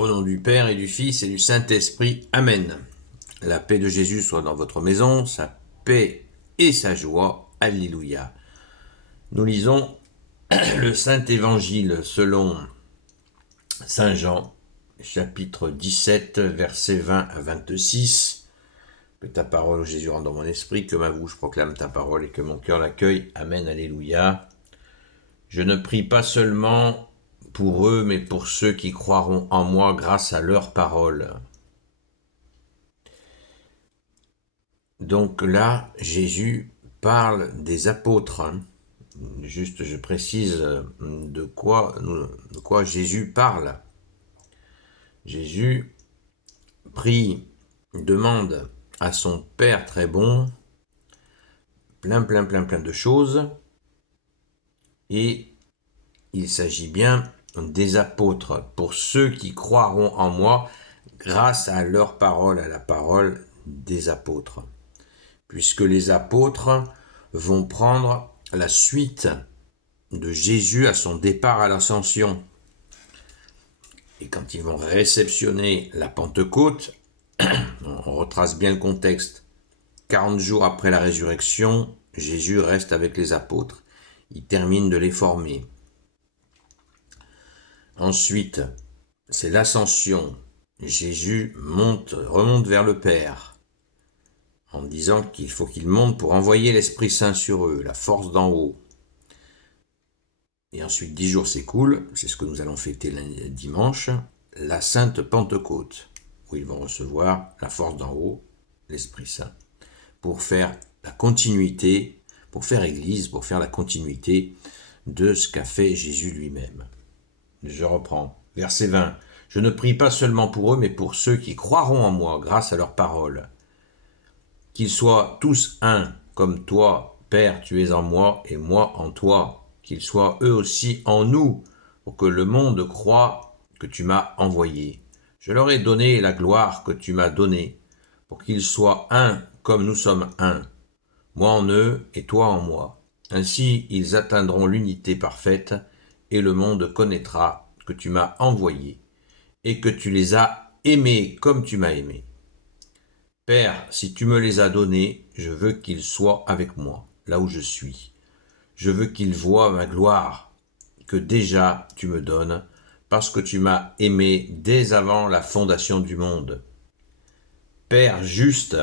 Au nom du Père et du Fils et du Saint-Esprit. Amen. La paix de Jésus soit dans votre maison, sa paix et sa joie. Alléluia. Nous lisons le Saint-Évangile selon Saint Jean, chapitre 17, versets 20 à 26. Que ta parole, Jésus, rentre dans mon esprit, que ma bouche proclame ta parole et que mon cœur l'accueille. Amen, alléluia. Je ne prie pas seulement pour eux, mais pour ceux qui croiront en moi grâce à leur parole. Donc là, Jésus parle des apôtres. Juste, je précise de quoi Jésus parle. Jésus prie, demande à son Père très bon plein de choses, et il s'agit bien des apôtres, pour ceux qui croiront en moi grâce à leur parole, à la parole des apôtres. Puisque les apôtres vont prendre la suite de Jésus à son départ à l'Ascension. Et quand ils vont réceptionner la Pentecôte, on retrace bien le contexte. 40 jours après la résurrection, Jésus reste avec les apôtres. Il termine de les former. Ensuite, c'est l'Ascension. Jésus remonte vers le Père, en disant qu'il faut qu'il monte pour envoyer l'Esprit Saint sur eux, la force d'en haut. Et ensuite, 10 jours s'écoulent, c'est ce que nous allons fêter dimanche, la Sainte Pentecôte, où ils vont recevoir la force d'en haut, l'Esprit Saint, pour faire la continuité, pour faire Église, pour faire la continuité de ce qu'a fait Jésus lui-même. Je reprends, verset 20. Je ne prie pas seulement pour eux, mais pour ceux qui croiront en moi grâce à leur parole. Qu'ils soient tous un, comme toi, Père, tu es en moi et moi en toi. Qu'ils soient eux aussi en nous, pour que le monde croie que tu m'as envoyé. Je leur ai donné la gloire que tu m'as donnée, pour qu'ils soient un comme nous sommes un, moi en eux et toi en moi. Ainsi ils atteindront l'unité parfaite, et le monde connaîtra que tu m'as envoyé, et que tu les as aimés comme tu m'as aimé. Père, si tu me les as donnés, je veux qu'ils soient avec moi, là où je suis. Je veux qu'ils voient ma gloire, que déjà tu me donnes, parce que tu m'as aimé dès avant la fondation du monde. Père juste,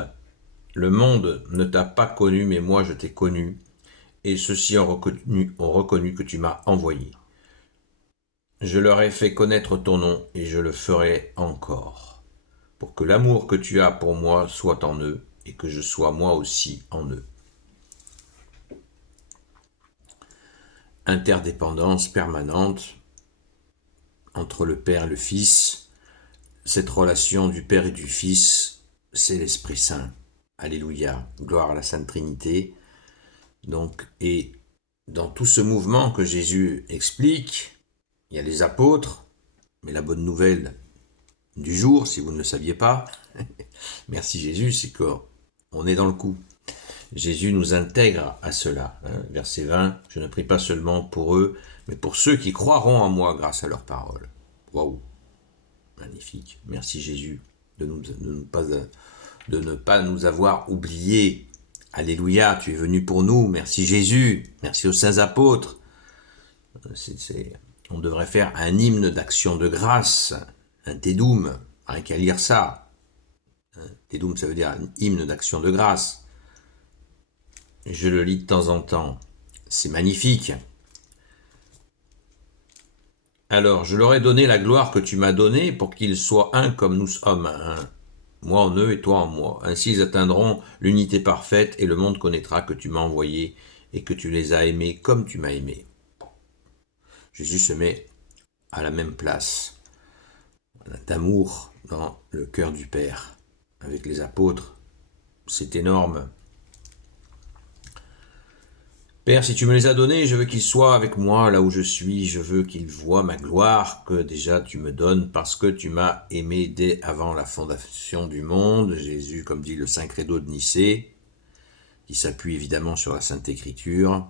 le monde ne t'a pas connu, mais moi je t'ai connu, et ceux-ci ont reconnu que tu m'as envoyé. Je leur ai fait connaître ton nom, et je le ferai encore, pour que l'amour que tu as pour moi soit en eux, et que je sois moi aussi en eux. Interdépendance permanente entre le Père et le Fils. Cette relation du Père et du Fils, c'est l'Esprit Saint. Alléluia, gloire à la Sainte Trinité. Donc, et dans tout ce mouvement que Jésus explique, il y a les apôtres, mais la bonne nouvelle du jour, si vous ne le saviez pas, merci Jésus, c'est qu'on est dans le coup. Jésus nous intègre à cela. Verset 20, je ne prie pas seulement pour eux, mais pour ceux qui croiront en moi grâce à leur parole. Waouh, magnifique. Merci Jésus de ne pas nous avoir oubliés. Alléluia, tu es venu pour nous. Merci Jésus. Merci aux saints apôtres. On devrait faire un hymne d'action de grâce, un Tédoum, rien qu'à lire ça. Tédoum, ça veut dire un hymne d'action de grâce. Je le lis de temps en temps. C'est magnifique. Alors, je leur ai donné la gloire que tu m'as donnée pour qu'ils soient un comme nous sommes un. Moi en eux et toi en moi. Ainsi ils atteindront l'unité parfaite et le monde connaîtra que tu m'as envoyé et que tu les as aimés comme tu m'as aimé. Jésus se met à la même place d'amour dans le cœur du Père. Avec les apôtres, c'est énorme. Père, si tu me les as donnés, je veux qu'ils soient avec moi là où je suis, je veux qu'ils voient ma gloire que déjà tu me donnes parce que tu m'as aimé dès avant la fondation du monde. Jésus, comme dit le Saint Credo de Nicée, qui s'appuie évidemment sur la Sainte Écriture.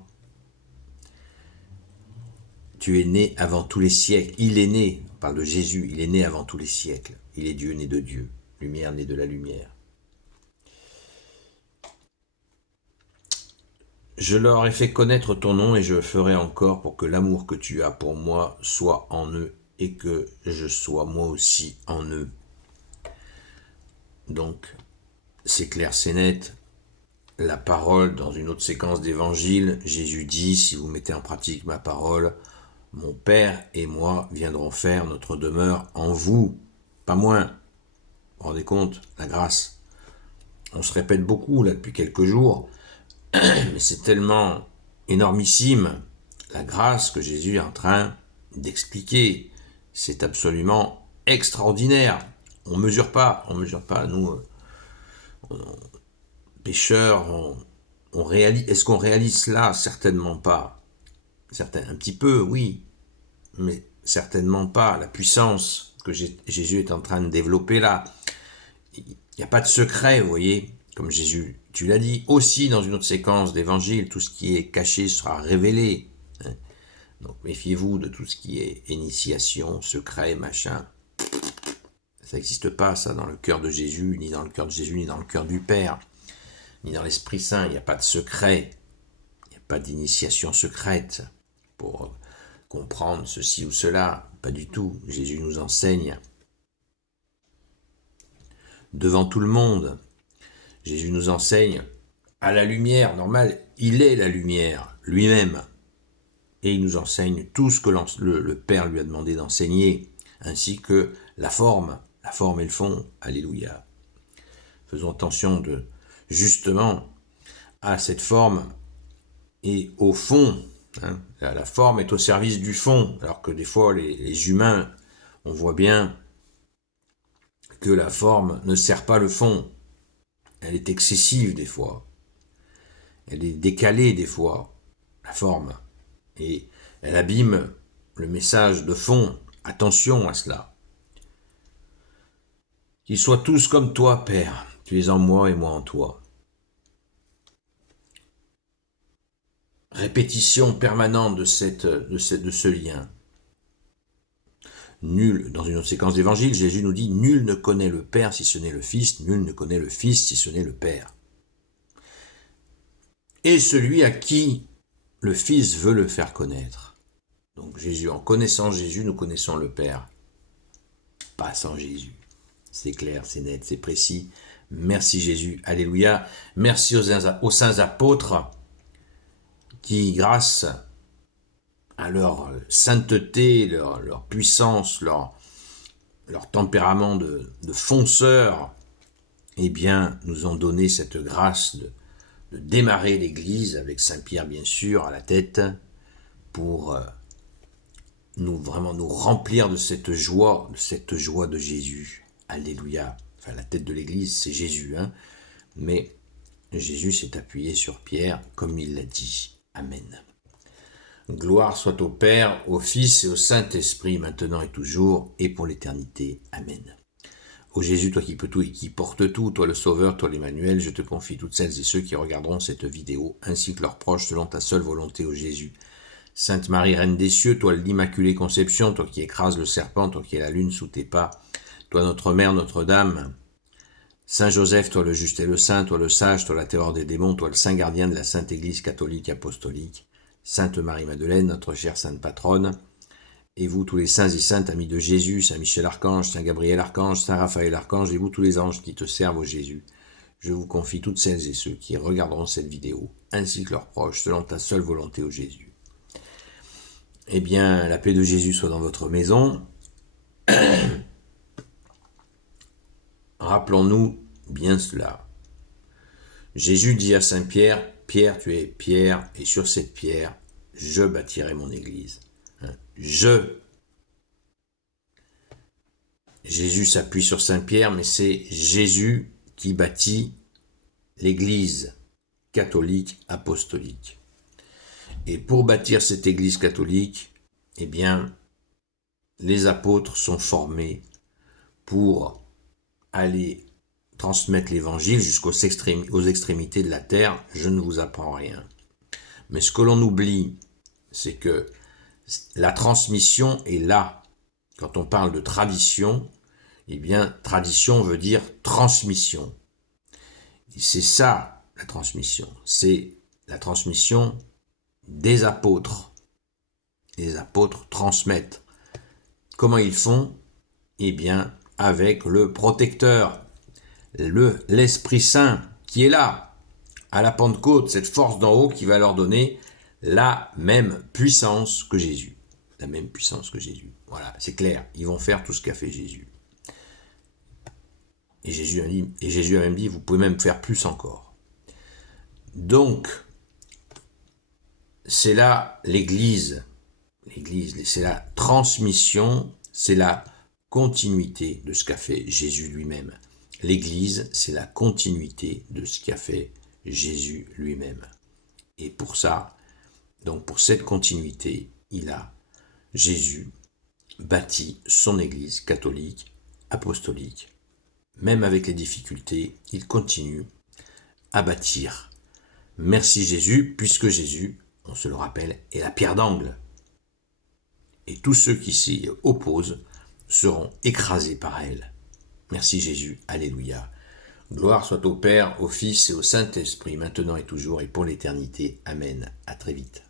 Tu es né avant tous les siècles, il est né, parle de Jésus, il est né avant tous les siècles. Il est Dieu né de Dieu, lumière née de la lumière. Je leur ai fait connaître ton nom et je le ferai encore pour que l'amour que tu as pour moi soit en eux et que je sois moi aussi en eux. Donc, c'est clair, c'est net. La parole, dans une autre séquence d'évangile, Jésus dit, si vous mettez en pratique ma parole, mon Père et moi viendrons faire notre demeure en vous, pas moins. Vous vous rendez compte, la grâce. On se répète beaucoup là depuis quelques jours, mais c'est tellement énormissime, la grâce que Jésus est en train d'expliquer. C'est absolument extraordinaire. On mesure pas, nous, pécheurs, on réalise. Est-ce qu'on réalise cela? Certainement pas. Un petit peu, oui, mais certainement pas. La puissance que Jésus est en train de développer là. Il n'y a pas de secret, vous voyez, comme Jésus, tu l'as dit, aussi dans une autre séquence d'évangile, tout ce qui est caché sera révélé. Donc méfiez-vous de tout ce qui est initiation, secret, machin. Ça n'existe pas, ça, dans le cœur de Jésus, ni dans le cœur de Jésus, ni dans le cœur du Père, ni dans l'Esprit Saint. Il n'y a pas de secret, il n'y a pas d'initiation secrète pour comprendre ceci ou cela. Pas du tout. Jésus nous enseigne devant tout le monde. Jésus nous enseigne à la lumière, normal, il est la lumière lui-même. Et il nous enseigne tout ce que le Père lui a demandé d'enseigner, ainsi que la forme et le fond. Alléluia. Faisons attention justement à cette forme et au fond. La forme est au service du fond, alors que des fois les humains, on voit bien que la forme ne sert pas le fond. Elle est excessive des fois. Elle est décalée des fois, la forme. Et elle abîme le message de fond. Attention à cela. Qu'ils soient tous comme toi, Père. Tu es en moi et moi en toi. Répétition permanente de ce lien. Nul, dans une autre séquence d'évangile, Jésus nous dit « Nul ne connaît le Père si ce n'est le Fils, nul ne connaît le Fils si ce n'est le Père. » Et celui à qui le Fils veut le faire connaître. Donc Jésus, en connaissant Jésus, nous connaissons le Père. Pas sans Jésus. C'est clair, c'est net, c'est précis. Merci Jésus, alléluia. Merci aux saints apôtres qui, grâce à leur sainteté, leur puissance, leur tempérament de fonceur, eh bien, nous ont donné cette grâce de démarrer l'Église, avec Saint-Pierre bien sûr à la tête, pour vraiment nous remplir de cette joie de Jésus. Alléluia. Enfin, la tête de l'Église, c'est Jésus, mais Jésus s'est appuyé sur Pierre, comme il l'a dit. Amen. Gloire soit au Père, au Fils et au Saint-Esprit, maintenant et toujours, et pour l'éternité. Amen. Ô Jésus, toi qui peux tout et qui porte tout, toi le Sauveur, toi l'Emmanuel, je te confie toutes celles et ceux qui regarderont cette vidéo, ainsi que leurs proches, selon ta seule volonté, ô Jésus. Sainte Marie, Reine des cieux, toi l'Immaculée Conception, toi qui écrases le serpent, toi qui es la lune sous tes pas, toi notre Mère, Notre-Dame, Saint Joseph, toi le juste et le saint, toi le sage, toi la terreur des démons, toi le saint gardien de la Sainte Église catholique apostolique, Sainte Marie-Madeleine, notre chère Sainte Patronne, et vous tous les saints et saintes amis de Jésus, Saint Michel Archange, Saint Gabriel Archange, Saint Raphaël Archange, et vous tous les anges qui te servent, ô Jésus, je vous confie toutes celles et ceux qui regarderont cette vidéo, ainsi que leurs proches, selon ta seule volonté, ô Jésus. Eh bien, la paix de Jésus soit dans votre maison. Rappelons-nous bien cela. Jésus dit à Saint Pierre, « Pierre, tu es pierre, et sur cette pierre, je bâtirai mon église. » Jésus s'appuie sur Saint Pierre, mais c'est Jésus qui bâtit l'église catholique apostolique. Et pour bâtir cette église catholique, eh bien, les apôtres sont formés pour aller transmettre l'évangile jusqu'aux extrémités de la terre. Je ne vous apprends rien. Mais ce que l'on oublie, c'est que la transmission est là. Quand on parle de tradition, eh bien, tradition veut dire transmission. Et c'est ça, la transmission. C'est la transmission des apôtres. Les apôtres transmettent. Comment ils font? Eh bien, avec le protecteur, l'Esprit Saint qui est là, à la Pentecôte, cette force d'en haut qui va leur donner la même puissance que Jésus. La même puissance que Jésus. Voilà, c'est clair. Ils vont faire tout ce qu'a fait Jésus. Et Jésus a même dit, vous pouvez même faire plus encore. Donc, c'est là l'Église. L'Église, c'est la transmission, c'est la continuité de ce qu'a fait Jésus lui-même. L'Église, c'est la continuité de ce qu'a fait Jésus lui-même. Et pour ça, donc pour cette continuité, Jésus bâtit son Église catholique, apostolique. Même avec les difficultés, il continue à bâtir. Merci Jésus, puisque Jésus, on se le rappelle, est la pierre d'angle. Et tous ceux qui s'y opposent seront écrasés par elle. Merci Jésus, alléluia. Gloire soit au Père, au Fils et au Saint-Esprit, maintenant et toujours et pour l'éternité. Amen. À très vite.